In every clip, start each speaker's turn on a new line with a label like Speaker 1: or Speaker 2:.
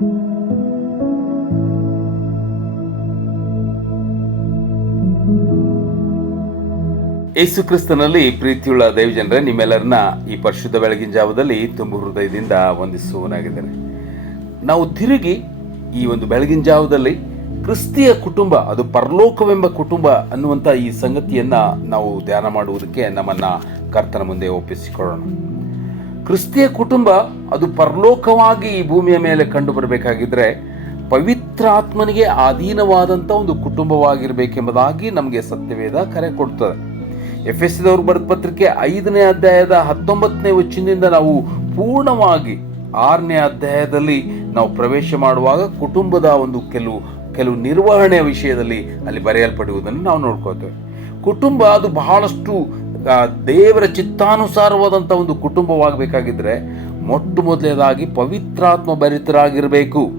Speaker 1: ಯೇಸು ಕ್ರಿಸ್ತನಲ್ಲಿ ಪ್ರೀತಿಯುಳ್ಳ ದೈವಜನರೇ, ನಿಮ್ಮೆಲ್ಲರನ್ನ ಈ ಪರಿಶುದ್ಧ ಬೆಳಗಿನ ಜಾವದಲ್ಲಿ ತುಂಬು ಹೃದಯದಿಂದ ವಂದಿಸುವನಾಗಿದ್ದೇನೆ ನಾವು ತಿರುಗಿ ಈ ಒಂದು ಬೆಳಗಿನ ಜಾವದಲ್ಲಿ ಕ್ರಿಸ್ತಿಯ ಕುಟುಂಬ, ಅದು ಪರಲೋಕವೆಂಬ ಕುಟುಂಬ ಅನ್ನುವಂಥ ಈ ಸಂಗತಿಯನ್ನು ನಾವು ಧ್ಯಾನ ಮಾಡುವುದಕ್ಕೆ ನಮ್ಮನ್ನು ಕರ್ತನ ಮುಂದೆ ಒಪ್ಪಿಸಿಕೊಳ್ಳೋಣ. ಕ್ರಿಸ್ತಿಯ ಕುಟುಂಬ ಅದು ಪರಲೋಕವಾಗಿ ಈ ಭೂಮಿಯ ಮೇಲೆ ಕಂಡು ಬರಬೇಕಾಗಿದ್ರೆ ಪವಿತ್ರ ಆತ್ಮನಿಗೆ ಅಧೀನವಾದಂಥ ಒಂದು ಕುಟುಂಬವಾಗಿರಬೇಕೆಂಬುದಾಗಿ ನಮಗೆ ಸತ್ಯವೇದ ಕರೆ ಕೊಡ್ತದೆ. ಎಫ್ ಎಸ್ ದವರು ಬರೆದ ಪತ್ರಿಕೆ ಐದನೇ ಅಧ್ಯಾಯದ ಹತ್ತೊಂಬತ್ತನೇ ವಚನದಿಂದ ನಾವು ಪೂರ್ಣವಾಗಿ ಆರನೇ ಅಧ್ಯಾಯದಲ್ಲಿ ನಾವು ಪ್ರವೇಶ ಮಾಡುವಾಗ ಕುಟುಂಬದ ಒಂದು ಕೆಲವು ಕೆಲವು ನಿರ್ವಹಣೆಯ ವಿಷಯದಲ್ಲಿ ಅಲ್ಲಿ ಬರೆಯಲ್ಪಡುವುದನ್ನು ನಾವು ನೋಡ್ಕೋತೇವೆ ಕುಟುಂಬ ಅದು ಬಹಳಷ್ಟು ದೇವರ ಚಿತ್ತಾನುಸಾರವಾದಂಥ ಒಂದು ಕುಟುಂಬವಾಗಬೇಕಾಗಿದ್ರೆ ಮೊಟ್ಟ ಮೊದಲನೇದಾಗಿ ಪವಿತ್ರಾತ್ಮ ಭರಿತರಾಗಿರಬೇಕು.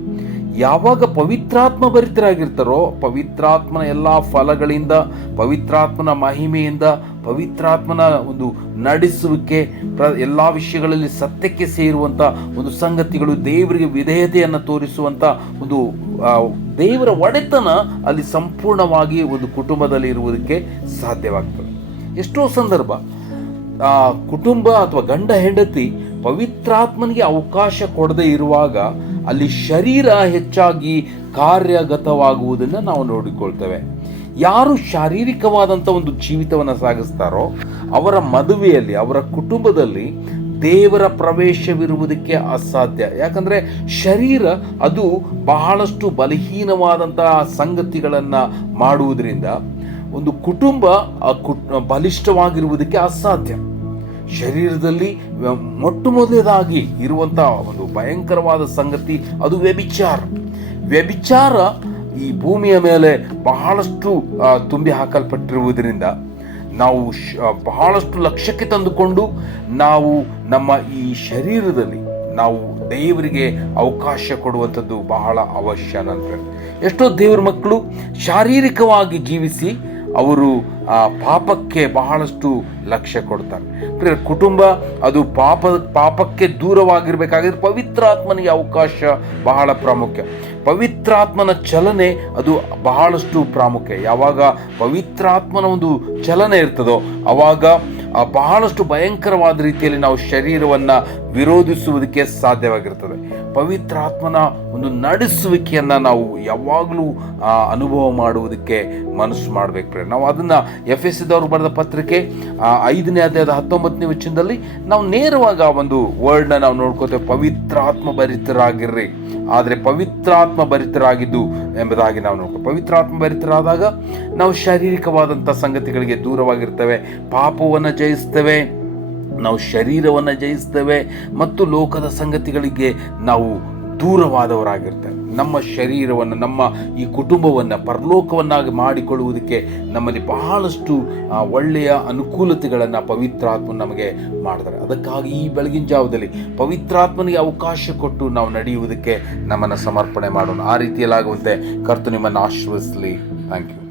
Speaker 1: ಯಾವಾಗ ಪವಿತ್ರಾತ್ಮ ಭರಿತರಾಗಿರ್ತಾರೋ, ಪವಿತ್ರಾತ್ಮನ ಎಲ್ಲ ಫಲಗಳಿಂದ, ಪವಿತ್ರಾತ್ಮನ ಮಹಿಮೆಯಿಂದ, ಪವಿತ್ರಾತ್ಮನ ಒಂದು ನಡೆಸುವಿಕೆ, ಪ್ರ, ಎಲ್ಲ ವಿಷಯಗಳಲ್ಲಿ ಸತ್ಯಕ್ಕೆ ಸೇರುವಂಥ ಒಂದು ಸಂಗತಿಗಳು, ದೇವರಿಗೆ ವಿಧೇಯತೆಯನ್ನು ತೋರಿಸುವಂಥ ಒಂದು ದೇವರ ಒಡೆತನ ಅಲ್ಲಿ ಸಂಪೂರ್ಣವಾಗಿ ಒಂದು ಕುಟುಂಬದಲ್ಲಿ ಇರುವುದಕ್ಕೆ ಸಾಧ್ಯವಾಗ್ತದೆ. ಎಷ್ಟೋ ಸಂದರ್ಭ. ಆ ಕುಟುಂಬ ಅಥವಾ ಗಂಡ ಹೆಂಡತಿ ಪವಿತ್ರಾತ್ಮನಿಗೆ ಅವಕಾಶ ಕೊಡದೇ ಇರುವಾಗ ಅಲ್ಲಿ ಶರೀರ ಹೆಚ್ಚಾಗಿ ಕಾರ್ಯಗತವಾಗುವುದನ್ನು ನಾವು ನೋಡಿಕೊಳ್ತೇವೆ. ಯಾರು ಶಾರೀರಿಕವಾದಂಥ ಒಂದು ಜೀವಿತವನ್ನು ಸಾಗಿಸ್ತಾರೋ, ಅವರ ಮದುವೆಯಲ್ಲಿ, ಅವರ ಕುಟುಂಬದಲ್ಲಿ ದೇವರ ಪ್ರವೇಶವಿರುವುದಕ್ಕೆ ಅಸಾಧ್ಯ. ಯಾಕಂದ್ರೆ ಶರೀರ ಅದು ಬಹಳಷ್ಟು ಬಲಹೀನವಾದಂತಹ ಸಂಗತಿಗಳನ್ನು ಮಾಡುವುದರಿಂದ ಒಂದು ಕುಟುಂಬ ಆ ಕುಟ್ ಬಲಿಷ್ಠವಾಗಿರುವುದಕ್ಕೆ ಅಸಾಧ್ಯ. ಶರೀರದಲ್ಲಿ ಮೊಟ್ಟ ಮೊದಲನೇದಾಗಿ ಇರುವಂತಹ ಒಂದು ಭಯಂಕರವಾದ ಸಂಗತಿ, ಅದು ವ್ಯಭಿಚಾರ. ವ್ಯಭಿಚಾರ ಈ ಭೂಮಿಯ ಮೇಲೆ ಬಹಳಷ್ಟು ತುಂಬಿ ಹಾಕಲ್ಪಟ್ಟಿರುವುದರಿಂದ ನಾವು ಬಹಳಷ್ಟು ಲಕ್ಷ್ಯಕ್ಕೆ ತಂದುಕೊಂಡು ನಾವು ನಮ್ಮ ಈ ಶರೀರದಲ್ಲಿ ನಾವು ದೇವರಿಗೆ ಅವಕಾಶ ಕೊಡುವಂಥದ್ದು ಬಹಳ ಅವಶ್ಯ ನಂತರ ಎಷ್ಟೋ ದೇವರ ಮಕ್ಕಳು ಶಾರೀರಿಕವಾಗಿ ಜೀವಿಸಿ ಅವರು ಆ ಪಾಪಕ್ಕೆ ಬಹಳಷ್ಟು ಲಕ್ಷ್ಯ ಕೊಡ್ತಾರೆ. ಕುಟುಂಬ ಅದು ಪಾಪ, ಪಾಪಕ್ಕೆ ದೂರವಾಗಿರಬೇಕಾಗಿದ್ರೆ ಪವಿತ್ರಾತ್ಮನಿಗೆ ಅವಕಾಶ ಬಹಳ ಪ್ರಾಮುಖ್ಯ. ಪವಿತ್ರಾತ್ಮನ ಚಲನೆ ಅದು ಬಹಳಷ್ಟು ಪ್ರಾಮುಖ್ಯ. ಯಾವಾಗ ಪವಿತ್ರಾತ್ಮನ ಒಂದು ಚಲನೆ ಇರ್ತದೋ, ಅವಾಗ ಬಹಳಷ್ಟು ಭಯಂಕರವಾದ ರೀತಿಯಲ್ಲಿ ನಾವು ಶರೀರವನ್ನು ವಿರೋಧಿಸುವುದಕ್ಕೆ ಸಾಧ್ಯವಾಗಿರ್ತದೆ. ಪವಿತ್ರಾತ್ಮನ ಒಂದು ನಡೆಸುವಿಕೆಯನ್ನು ನಾವು ಯಾವಾಗಲೂ ಅನುಭವ ಮಾಡುವುದಕ್ಕೆ ಮನಸ್ಸು ಮಾಡಬೇಕು ನಾವು ಅದನ್ನು ಎಫ್ ಎಸ್ ಸಿದವರು ಬರೆದ ಪತ್ರಿಕೆ ಐದನೇ ಅಧ್ಯಾಯದ ಹತ್ತೊಂಬತ್ತನೇ ವಚನದಲ್ಲಿ ನಾವು ನೇರವಾಗಿ ಆ ಒಂದು ವರ್ಡ್ನ ನಾವು ನೋಡ್ಕೋತೇವೆ, ಪವಿತ್ರಾತ್ಮ ಭರಿತರಾಗಿರ್ರಿ. ಆದರೆ ಪವಿತ್ರಾತ್ಮ ಭರಿತರಾಗಿದ್ದು ಎಂಬುದಾಗಿ ನಾವು ನೋಡ್ಕೋ ಪವಿತ್ರಾತ್ಮ ಭರಿತರಾದಾಗ ನಾವು ಶಾರೀರಿಕವಾದಂಥ ಸಂಗತಿಗಳಿಗೆ ದೂರವಾಗಿರ್ತೇವೆ, ಪಾಪವನ್ನು ಜಯಿಸ್ತೇವೆ, ನಾವು ಶರೀರವನ್ನು ಜಯಿಸ್ತೇವೆ, ಮತ್ತು ಲೋಕದ ಸಂಗತಿಗಳಿಗೆ ನಾವು ದೂರವಾದವರಾಗಿರ್ತೇವೆ. ನಮ್ಮ ಶರೀರವನ್ನು, ನಮ್ಮ ಈ ಕುಟುಂಬವನ್ನು ಪರಲೋಕವನ್ನಾಗಿ ಮಾಡಿಕೊಳ್ಳುವುದಕ್ಕೆ ನಮ್ಮಲ್ಲಿ ಬಹಳಷ್ಟು ಒಳ್ಳೆಯ ಅನುಕೂಲತೆಗಳನ್ನು ಪವಿತ್ರಾತ್ಮ ನಮಗೆ ಮಾಡ್ತಾರೆ. ಅದಕ್ಕಾಗಿ ಈ ಬೆಳಗಿನ ಜಾವದಲ್ಲಿ ಪವಿತ್ರಾತ್ಮನಿಗೆ ಅವಕಾಶ ಕೊಟ್ಟು ನಾವು ನಡೆಯುವುದಕ್ಕೆ ನಮ್ಮನ್ನು ಸಮರ್ಪಣೆ ಮಾಡೋಣ. ಆ ರೀತಿಯಲ್ಲಾಗುವಂತೆ ಕರ್ತು ನಿಮ್ಮನ್ನು ಆಶ್ರಯಿಸಲಿ ಥ್ಯಾಂಕ್ ಯು